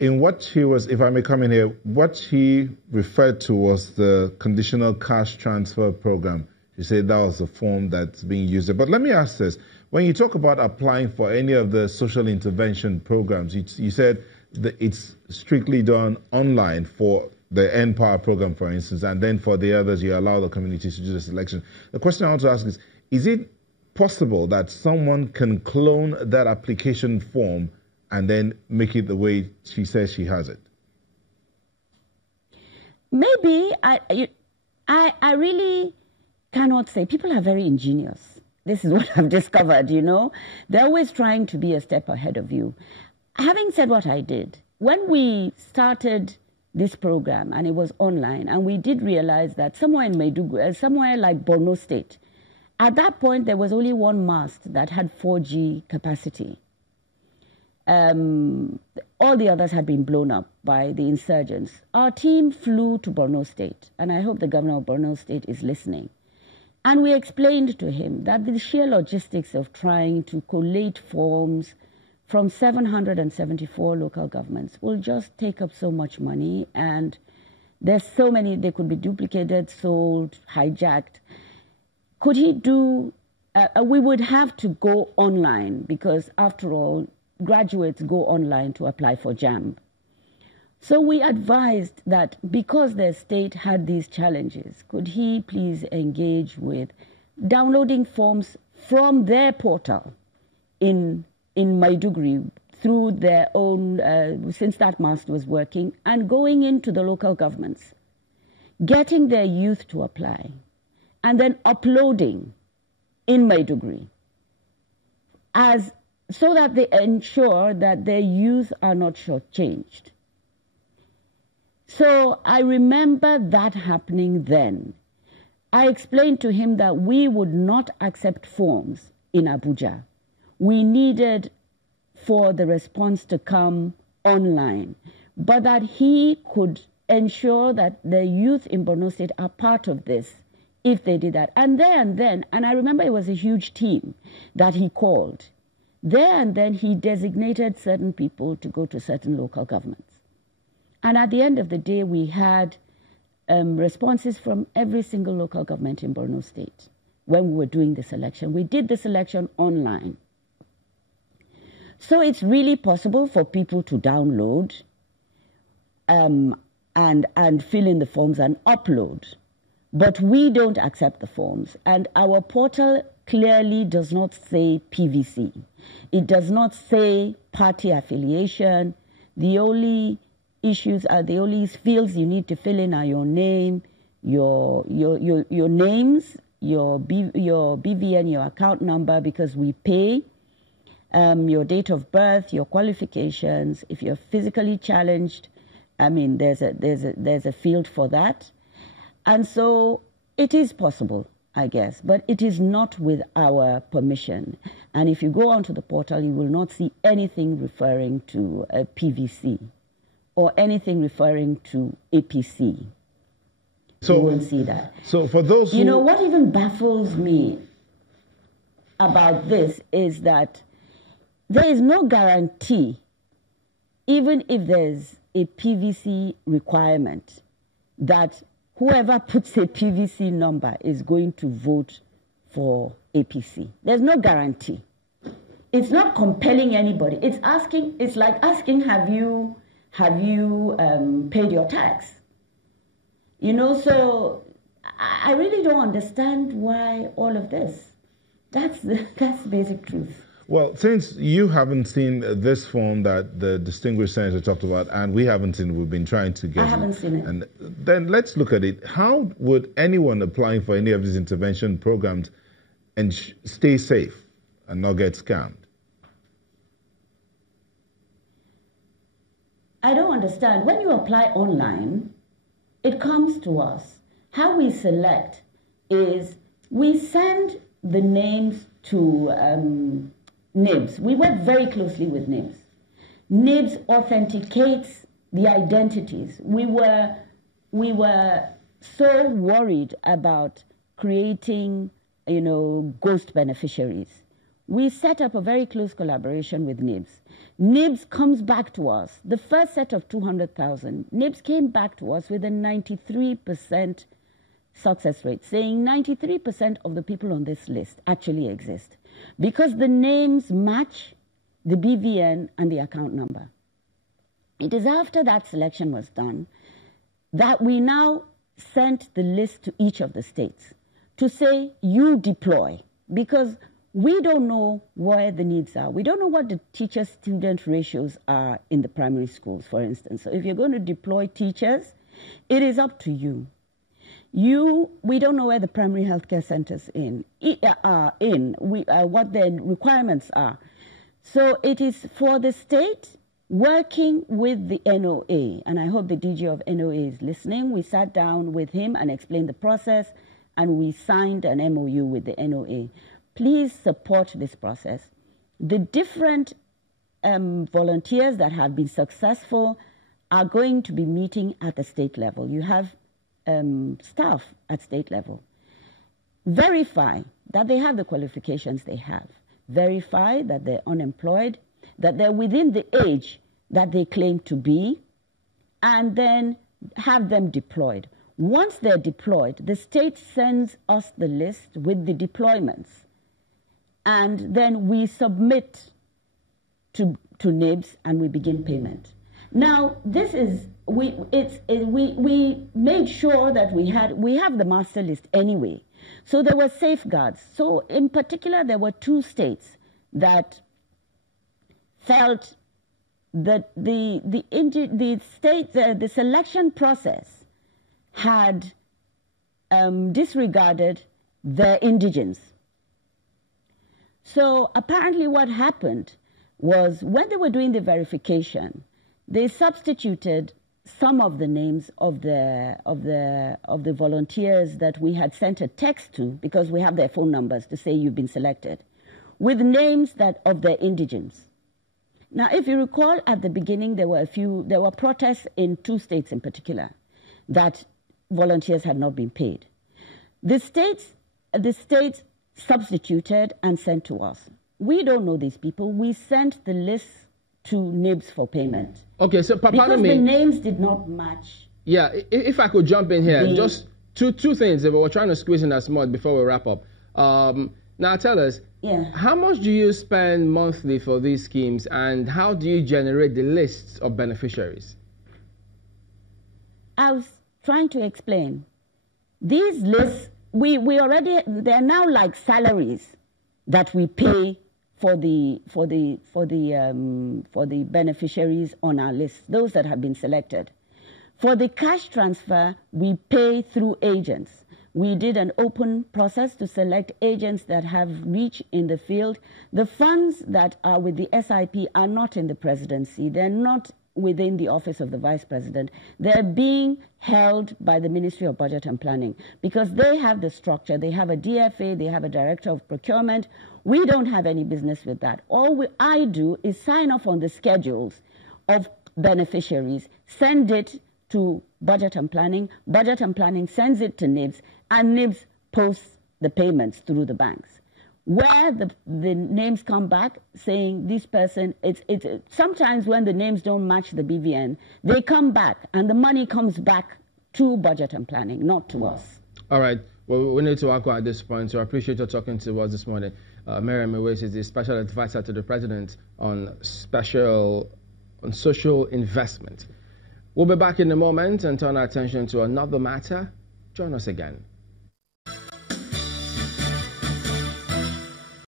in what he was, if I may come in here, what he referred to was the conditional cash transfer program. You said that was the form that's being used. But let me ask this. When you talk about applying for any of the social intervention programs, you said that it's strictly done online for the NPower program, for instance, and then for the others, you allow the communities to do the selection. The question I want to ask is it possible that someone can clone that application form and then make it the way she says she has it? Maybe. I really cannot say. People are very ingenious. This is what I've discovered, you know. They're always trying to be a step ahead of you. Having said what I did, when we started this program and it was online, and we did realize that somewhere in Maiduguri, somewhere like Borno State, at that point there was only one mast that had 4G capacity. All the others had been blown up by the insurgents. Our team flew to Borno State, and I hope the governor of Borno State is listening. And we explained to him that the sheer logistics of trying to collate forms from 774 local governments will just take up so much money, and there's so many, they could be duplicated, sold, hijacked. Could he do, we would have to go online, because after all, graduates go online to apply for JAMB. So we advised that because the state had these challenges, could he please engage with downloading forms from their portal in Maiduguri through their own, since that mast was working, and going into the local governments, getting their youth to apply, and then uploading in Maiduguri, so that they ensure that their youth are not shortchanged. So I remember that happening then. I explained to him that we would not accept forms in Abuja. We needed for the response to come online, but that he could ensure that the youth in Borno State are part of this if they did that. And there and then, and I remember it was a huge team that he called. There and then he designated certain people to go to certain local governments. And at the end of the day, we had responses from every single local government in Borno State when we were doing the selection. We did the selection online. So it's really possible for people to download and fill in the forms and upload. But we don't accept the forms. And our portal clearly does not say PVC. It does not say party affiliation. The only issues are, the only fields you need to fill in are your name, your names, your BVN, your account number, because we pay, your date of birth, your qualifications. If you're physically challenged, I mean, there's a field for that. And so it is possible, I guess, but it is not with our permission. And if you go onto the portal, you will not see anything referring to PVC or anything referring to APC. So you won't see that. So for those who... You know, what even baffles me about this is that there is no guarantee, even if there's a PVC requirement, that whoever puts a PVC number is going to vote for APC. There's no guarantee. It's not compelling anybody. It's like asking, have you paid your tax? You know, so I really don't understand why all of this. That's the basic truth. Well, since you haven't seen this form that the distinguished senator talked about, and we haven't seen it, we've been trying to get it. I haven't seen it. And then let's look at it. How would anyone applying for any of these intervention programs and stay safe and not get scammed? I don't understand. When you apply online, it comes to us. How we select is we send the names to NIBS. We work very closely with NIBS. NIBS authenticates the identities. We were so worried about creating, ghost beneficiaries. we set up a very close collaboration with NIBS. NIBS comes back to us. The first set of 200,000, NIBS came back to us with a 93% success rate, saying 93% of the people on this list actually exist because the names match the BVN and the account number. It is after that selection was done that we now sent the list to each of the states to say, you deploy, because we don't know where the needs are. We don't know what the teacher-student ratios are in the primary schools, for instance. So if you're going to deploy teachers, it is up to you. We don't know where the primary healthcare centers are what their requirements are. So it is for the state working with the NOA, and I hope the DG of NOA is listening. We sat down with him and explained the process, and we signed an MOU with the NOA. Please support this process. The different volunteers that have been successful are going to be meeting at the state level. You have staff at state level. Verify that they have the qualifications they have. Verify that they're unemployed, that they're within the age that they claim to be, and then have them deployed. Once they're deployed, the state sends us the list with the deployments, and then we submit to NIBS and we begin payment. Now, this is, we made sure that we have the master list anyway. So there were safeguards. So in particular, there were 2 states that felt that the selection process had disregarded their indigents. So apparently what happened was when they were doing the verification, they substituted some of the names of the volunteers that we had sent a text to, because we have their phone numbers to say you've been selected, with names of their indigents. Now, if you recall, at the beginning there were protests in 2 states in particular that volunteers had not been paid. The states substituted and sent to us. We don't know these people. We sent the list to NIBS for payment. Okay, so because the names did not match. Yeah, if I could jump in here, just two things that we're trying to squeeze in as much before we wrap up. Now tell us, how much do you spend monthly for these schemes, and how do you generate the lists of beneficiaries? I was trying to explain. These lists, they're now like salaries that we pay for the beneficiaries on our list, those that have been selected. For the cash transfer, we pay through agents. We did an open process to select agents that have reach in the field. The funds that are with the SIP are not in the presidency. They're not within the office of the vice president. They're being held by the Ministry of Budget and Planning because they have the structure. They have a DFA, they have a director of procurement. We don't have any business with that. All I do is sign off on the schedules of beneficiaries, send it to Budget and Planning. Budget and Planning sends it to NIBS, and NIBS posts the payments through the banks. Where the names come back saying this person, sometimes when the names don't match the BVN, they come back and the money comes back to Budget and Planning, not to us. All right. Well, we need to work at this point, so I appreciate you talking to us this morning. Miriam Iwes is the Special Advisor to the President on social investment. We'll be back in a moment and turn our attention to another matter. Join us again.